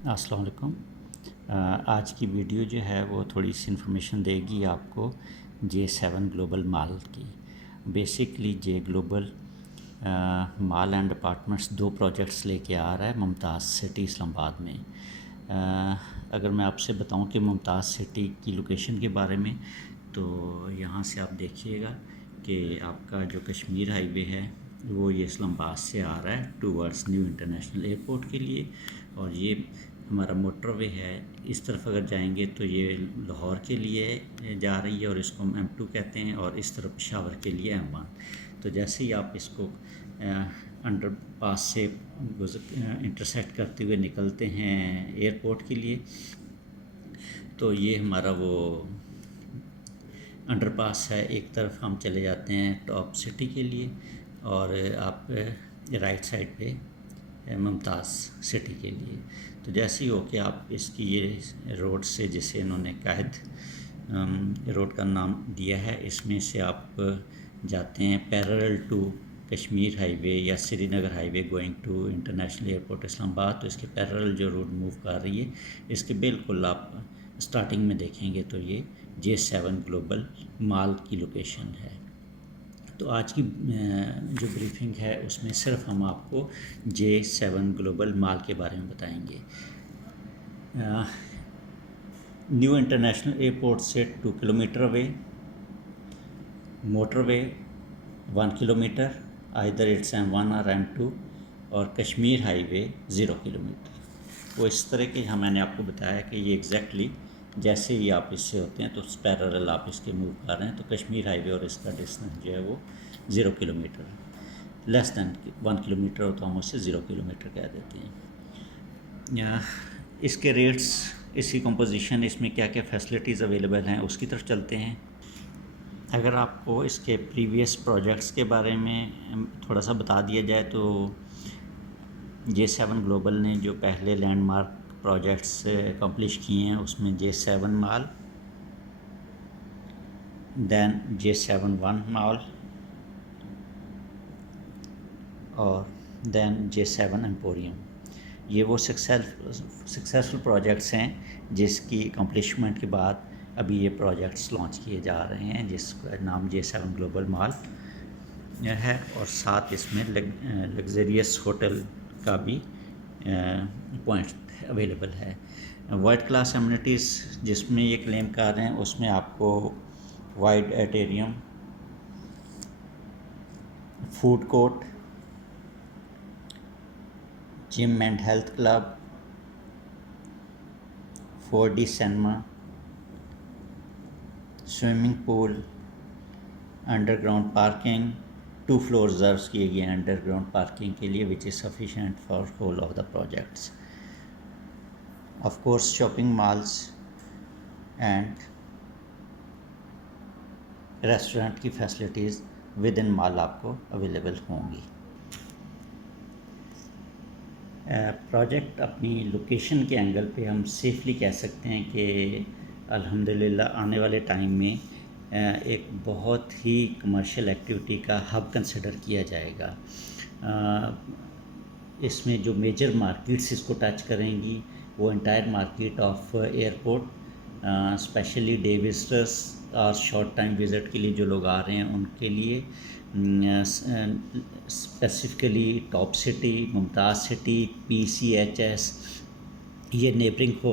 السلام علیکم۔ آج کی ویڈیو جو ہے وہ تھوڑی سی انفارمیشن دے گی آپ کو J7 گلوبل مال کی۔ Basically J global mall and apartments 2 projects لے کے آ رہا ہے ممتاز سٹی اسلام آباد میں۔ اگر میں آپ سے بتاؤں کہ ممتاز سٹی کی لوکیشن کے بارے میں، تو یہاں سے آپ دیکھیے گا کہ آپ کا جو کشمیر ہائی وے ہے وہ یہ اسلام آباد سے آ رہا ہے ٹورڈز نیو انٹرنیشنل ایئرپورٹ کے لیے، اور یہ ہمارا موٹر وے ہے۔ اس طرف اگر جائیں گے تو یہ لاہور کے لیے جا رہی ہے اور اس کو ہم M2 کہتے ہیں، اور اس طرف پشاور کے لیے M1۔ تو جیسے ہی آپ اس کو انڈر پاس سے انٹرسیکٹ کرتے ہوئے نکلتے ہیں ایئرپورٹ کے لیے، تو یہ ہمارا وہ انڈر پاس ہے۔ ایک طرف ہم چلے جاتے ہیں ٹاپ سٹی کے لیے، اور آپ رائٹ سائڈ پہ ممتاز سٹی کے لیے۔ تو جیسے ہی ہو کہ آپ اس کی یہ روڈ سے، جسے انہوں نے قائد روڈ کا نام دیا ہے، اس میں سے آپ جاتے ہیں parallel to Kashmir highway یا Srinagar highway going to international airport Islamabad, تو اس کے پیرلل جو روڈ موو کر رہی ہے، اس کے بالکل آپ اسٹارٹنگ میں دیکھیں گے تو یہ J7 گلوبل مال کی لوکیشن ہے۔ تو آج کی جو بریفنگ ہے اس میں صرف ہم آپ کو J7 گلوبل مال کے بارے میں بتائیں گے۔ نیو انٹرنیشنل ایئرپورٹ سے 2 kilometre away, motorway 1 kilometre, either it's M1 اور M2، اور کشمیر ہائی وے 0 کلومیٹر۔ وہ اس طرح کے میں نے آپ کو بتایا کہ یہ ایگزیکٹلی جیسے ہی آپ اس سے ہوتے ہیں تو پیرلل آپ اس کے موو کر رہے ہیں، تو کشمیر ہائی وے اور اس کا ڈسٹینس جو ہے وہ 0 کلومیٹر، لیس دین 1 کلومیٹر ہوتا ہم اسے 0 کلومیٹر کہہ دیتے ہیں۔ اس کے ریٹس، اس کی کمپوزیشن، اس میں کیا کیا فیسلٹیز اویلیبل ہیں اس کی طرف چلتے ہیں۔ اگر آپ کو اس کے پریویس پروجیکٹس کے بارے میں تھوڑا سا بتا دیا جائے تو J7 گلوبل نے جو پہلے لینڈ مارک پروجیکٹس اکمپلش کیے ہیں اس میں J7 مال، دین J7-1 مال، اور دین J7 ایمپوریم۔ یہ وہ سکسیسفل پروجیکٹس ہیں جس کی اکمپلشمنٹ کے بعد ابھی یہ پروجیکٹس لانچ کیے جا رہے ہیں، جس کا نام J7 گلوبل مال ہے، اور ساتھ اس میں لگزریس ہوٹل کا بھی پوائنٹ اویلیبل ہے۔ ورلڈ کلاس ایمنٹیز جس میں یہ کلیم کر رہے ہیں، اس میں آپ کو wide atrium, food court, gym and health club, 4D cinema, swimming pool, underground parking, 2 floor reserve کیے گئے ہیں انڈر گراؤنڈ پارکنگ کے لیے، which is sufficient for whole of the projects. Of course shopping malls and restaurant کی facilities within mall آپ کو available ہوں گی۔ پروجیکٹ اپنی لوکیشن کے اینگل پہ ہم سیفلی کہہ سکتے ہیں کہ الحمدللہ آنے والے ٹائم میں ایک بہت ہی کمرشل ایکٹیویٹی کا ہب کنسیڈر کیا جائے گا۔ اس میں جو میجر مارکیٹس اس کو ٹچ کریں گی وہ entire market of airport, specially day visitors اور شارٹ ٹائم وزٹ کے لیے جو لوگ آ رہے ہیں ان کے لیے، اسپیسیفکلی ٹاپ سٹی، ممتاز سٹی، PCHS، یہ نیبرنگ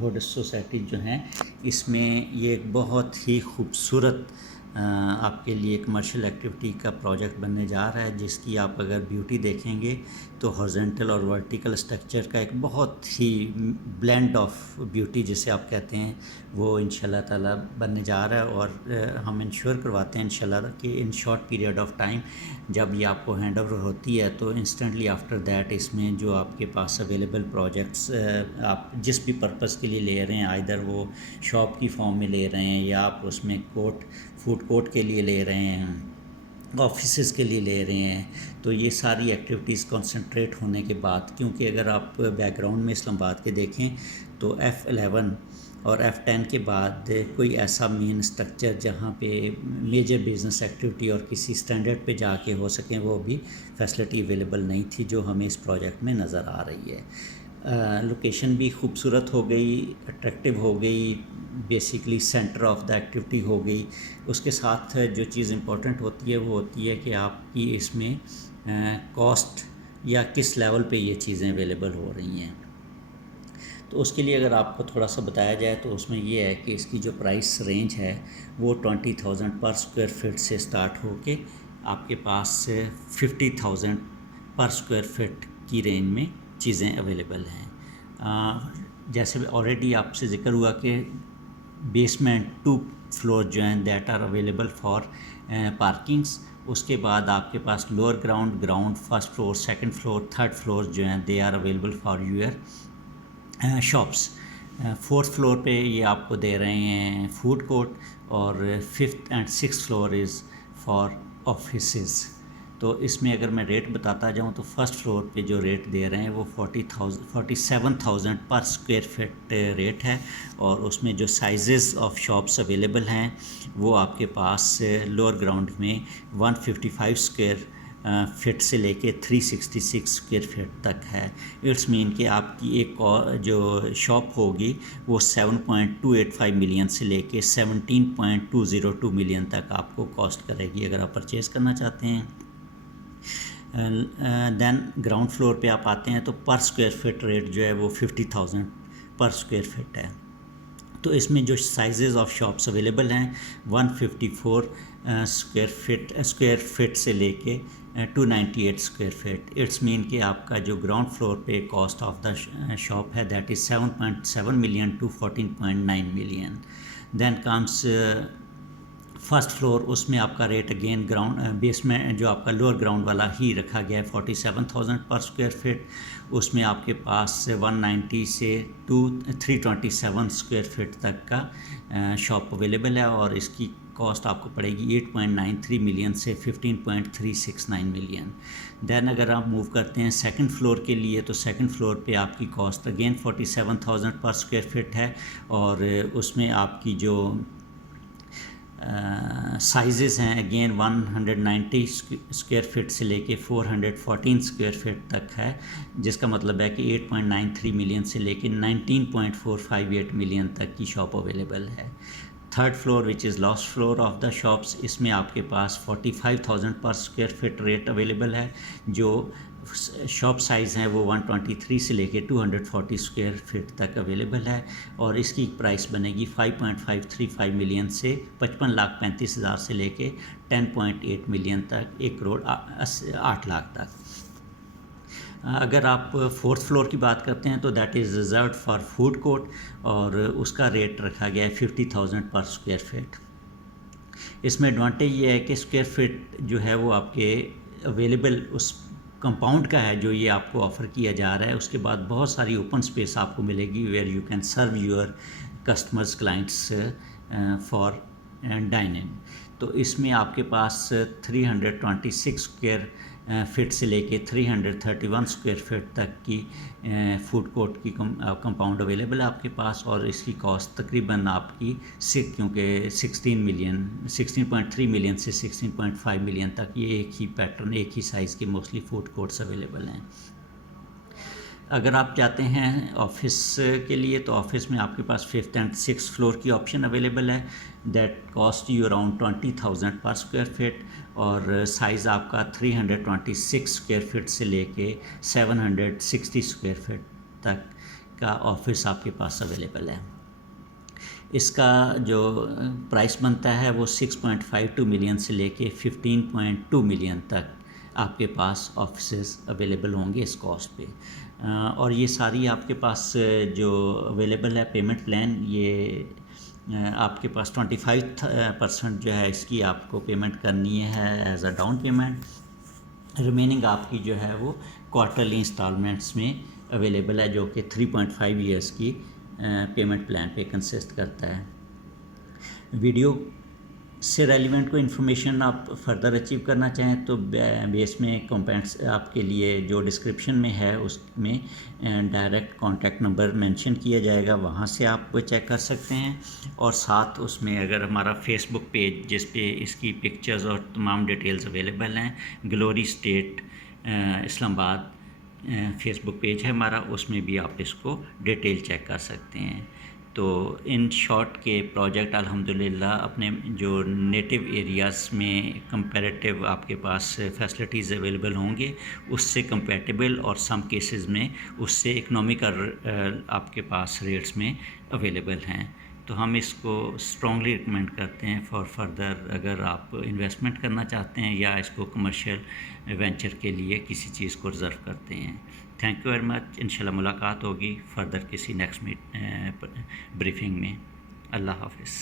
ہوڈ سوسائٹی جو ہیں، اس میں یہ ایک بہت ہی خوبصورت آپ کے لیے کمرشل ایکٹیویٹی کا پروجیکٹ بننے جا رہا ہے، جس کی آپ اگر بیوٹی دیکھیں گے تو ہارزنٹل اور ورٹیکل اسٹرکچر کا ایک بہت ہی بلینڈ آف بیوٹی جسے آپ کہتے ہیں، وہ انشاءاللہ تعالی بننے جا رہا ہے۔ اور ہم انشور کرواتے ہیں انشاءاللہ کہ in short period of time جب یہ آپ کو ہینڈ اوور ہوتی ہے تو انسٹنٹلی آفٹر دیٹ اس میں جو آپ کے پاس اویلیبل پروجیکٹس آپ جس بھی پرپس کے لیے لے رہے ہیں، آئدر وہ شاپ کی فارم میں لے رہے ہیں یا آپ اس میں فوڈ کورٹ کے لیے لے رہے ہیں، آفیسز کے لیے لے رہے ہیں، تو یہ ساری ایکٹیویٹیز کنسنٹریٹ ہونے کے بعد، کیونکہ اگر آپ بیک گراؤنڈ میں اسلام آباد کے دیکھیں تو F11 اور F10 کے بعد کوئی ایسا مین اسٹرکچر جہاں پہ میجر بزنس ایکٹیویٹی اور کسی اسٹینڈرڈ پہ جا کے ہو سکیں، وہ بھی فیسلٹی اویلیبل نہیں تھی جو ہمیں اس پروجیکٹ میں نظر آ رہی ہے۔ لوکیشن بھی خوبصورت ہو گئی، اٹریکٹیو ہو گئی، basically centre of the activity ہو گئی. اس کے ساتھ جو چیز امپورٹنٹ ہوتی ہے وہ ہوتی ہے کہ آپ کی اس میں کاسٹ یا کس لیول پہ یہ چیزیں اویلیبل ہو رہی ہیں. تو اس کے لیے اگر آپ کو تھوڑا سا بتایا جائے تو اس میں یہ ہے کہ اس کی جو پرائس رینج ہے وہ 20,000 پر اسکوائر فٹ سے سٹارٹ ہو کے آپ کے پاس 50,000 پر اسکوائر فٹ کی رینج میں چیزیں اویلیبل ہیں. جیسے آلریڈی آپ سے ذکر ہوا کہ بیسمنٹ 2 فلور جو ہیں that are available for parkings. اس کے بعد آپ کے پاس lower ground first floor second floor third floor جو ہیں they are available for your shops. 4th floor پہ یہ آپ کو دے رہے ہیں فوڈ کورٹ اور 5th and 6th floor is for offices. تو اس میں اگر میں ریٹ بتاتا جاؤں تو فرسٹ فلور پہ جو ریٹ دے رہے ہیں وہ 47,000 پر اسکوائر فٹ ریٹ ہے. اور اس میں جو سائزز آف شاپس اویلیبل ہیں وہ آپ کے پاس لوور گراؤنڈ میں 155 اسکوائر فٹ سے لے کے 366 اسکوائر فٹ تک ہے. اٹس مین کہ آپ کی ایک جو شاپ ہوگی وہ 7.285 ملین سے لے کے 17.202 ملین تک آپ کو کاسٹ کرے گی اگر آپ پرچیز کرنا چاہتے ہیں. دین گراؤنڈ فلور پہ آپ آتے ہیں تو پر اسکوائر فٹ ریٹ جو ہے وہ 50,000 پر اسکوائر فٹ ہے. تو اس میں جو سائزز آف شاپس اویلیبل ہیں 154 اسکوائر فٹ سے لے کے 298 اسکوائر فٹ. اٹس مین کہ آپ کا جو گراؤنڈ فلور پہ کاسٹ آف دا شاپ ہے that is 7.7 million to 14.9 million. Then comes first floor. اس میں آپ کا ریٹ اگین گراؤنڈ بیسمنٹ جو آپ کا لوور گراؤنڈ والا ہی رکھا گیا ہے 47,000 پر اسکوائر فٹ. اس میں آپ کے پاس 190 سے 327 اسکوائر فٹ تک کا شاپ اویلیبل ہے اور اس کی کاسٹ آپ کو پڑے گی 8.93 ملین سے 15.369 ملین. دین اگر آپ موو کرتے ہیں سیکنڈ فلور کے لیے تو سیکنڈ فلور پہ آپ کی کاسٹ اگین 47,000 پر اسکوائر فٹ ہے اور اس میں آپ کی جو سائزز ہیں اگین 190 اسکوائر فٹ سے لے کے 414 اسکوائر فٹ تک ہے جس کا مطلب ہے کہ 8.93 ملین سے لے کے 19.458 ملین تک کی شاپ اویلیبل ہے. Third floor which is last floor of the shops. اس میں آپ کے پاس 45,000 پر اسکوائر فٹ ریٹ اویلیبل ہے. جو شاپ سائز ہیں وہ 123 سے لے کے 240 اسکوائر فٹ تک اویلیبل ہے اور اس کی پرائس بنے گی 5.535 ملین سے 55,35,000 سے لے کے 10.8 ملین تک 1,08,00,000 تک. اگر آپ 4th فلور کی بات کرتے ہیں تو that is reserved for food court اور اس کا ریٹ رکھا گیا ہے 50,000 پر اسکوائر فٹ. اس میں ایڈوانٹیج یہ ہے کہ اسکوائر فٹ جو ہے وہ آپ کے اویلیبل اس کمپاؤنڈ کا ہے جو یہ آپ کو آفر کیا جا رہا ہے. اس کے بعد بہت ساری اوپن اسپیس آپ کو ملے گی where you can serve your customers clients for dining. تو اس میں آپ کے پاس 326 اسکوائر فٹ سے لے کے 331 اسکوائر فٹ تک کی فوڈ کورٹ کی کمپاؤنڈ اویلیبل ہے آپ کے پاس اور اس کی کاسٹ تقریباً آپ کی کیونکہ 16.3 ملین سے 16.5 ملین تک یہ ایک ہی پیٹرن ایک ہی سائز کے موسٹلی فوڈ کورٹس اویلیبل ہیں. اگر آپ چاہتے ہیں آفس کے لیے تو آفس میں آپ کے پاس 5th اینڈ 6th فلور کی آپشن اویلیبل ہے دیٹ کاسٹ یو اراؤنڈ 20,000 پر اسکوائر فٹ اور سائز آپ کا 326 اسکوائر فٹ سے لے کے 760 اسکوائر فٹ تک کا آفس آپ کے پاس اویلیبل ہے. اس کا جو پرائس بنتا ہے وہ 6.52 ملین سے لے کے 15.2 ملین تک آپ کے پاس آفسز اویلیبل ہوں گے اس کاسٹ پہ. اور یہ ساری آپ کے پاس جو اویلیبل ہے پیمنٹ پلان یہ آپ کے پاس 25% جو ہے اس کی آپ کو پیمنٹ کرنی ہے as a down payment. Remaining آپ کی جو ہے وہ کوارٹرلی انسٹالمنٹس میں اویلیبل ہے جو کہ 3.5 ایئرس کی پیمنٹ پلان پہ کنسسٹ کرتا ہے. ویڈیو سے ریلیونٹ کوئی انفارمیشن آپ فردر اچیو کرنا چاہیں تو بیس میں کمپینٹس آپ کے لیے جو ڈسکرپشن میں ہے اس میں ڈائریکٹ کانٹیکٹ نمبر مینشن کیا جائے گا وہاں سے آپ چیک کر سکتے ہیں. اور ساتھ اس میں اگر ہمارا فیس بک پیج جس پہ اس کی پکچرز اور تمام ڈیٹیلز اویلیبل ہیں گلوری اسٹیٹ اسلام آباد فیس بک پیج ہے ہمارا، اس میں بھی آپ اس کو ڈیٹیل چیک کر سکتے ہیں۔ تو ان شارٹ کے پروجیکٹ الحمدللہ اپنے جو نیٹو ایریاز میں کمپیریٹیو آپ کے پاس فیسلٹیز اویلیبل ہوں گے اس سے کمپیٹیبل، اور سم کیسز میں اس سے اکنامیکل آپ کے پاس ریٹس میں اویلیبل ہیں۔ تو ہم اس کو اسٹرانگلی ریکمینڈ کرتے ہیں فار فردر، اگر آپ انویسٹمنٹ کرنا چاہتے ہیں یا اس کو کمرشل وینچر کے لیے کسی چیز کو ریزرو کرتے ہیں۔ تھینک یو ویری مچ، انشاءاللہ ملاقات ہوگی فردر کسی نیکسٹ بریفنگ میں۔ اللہ حافظ۔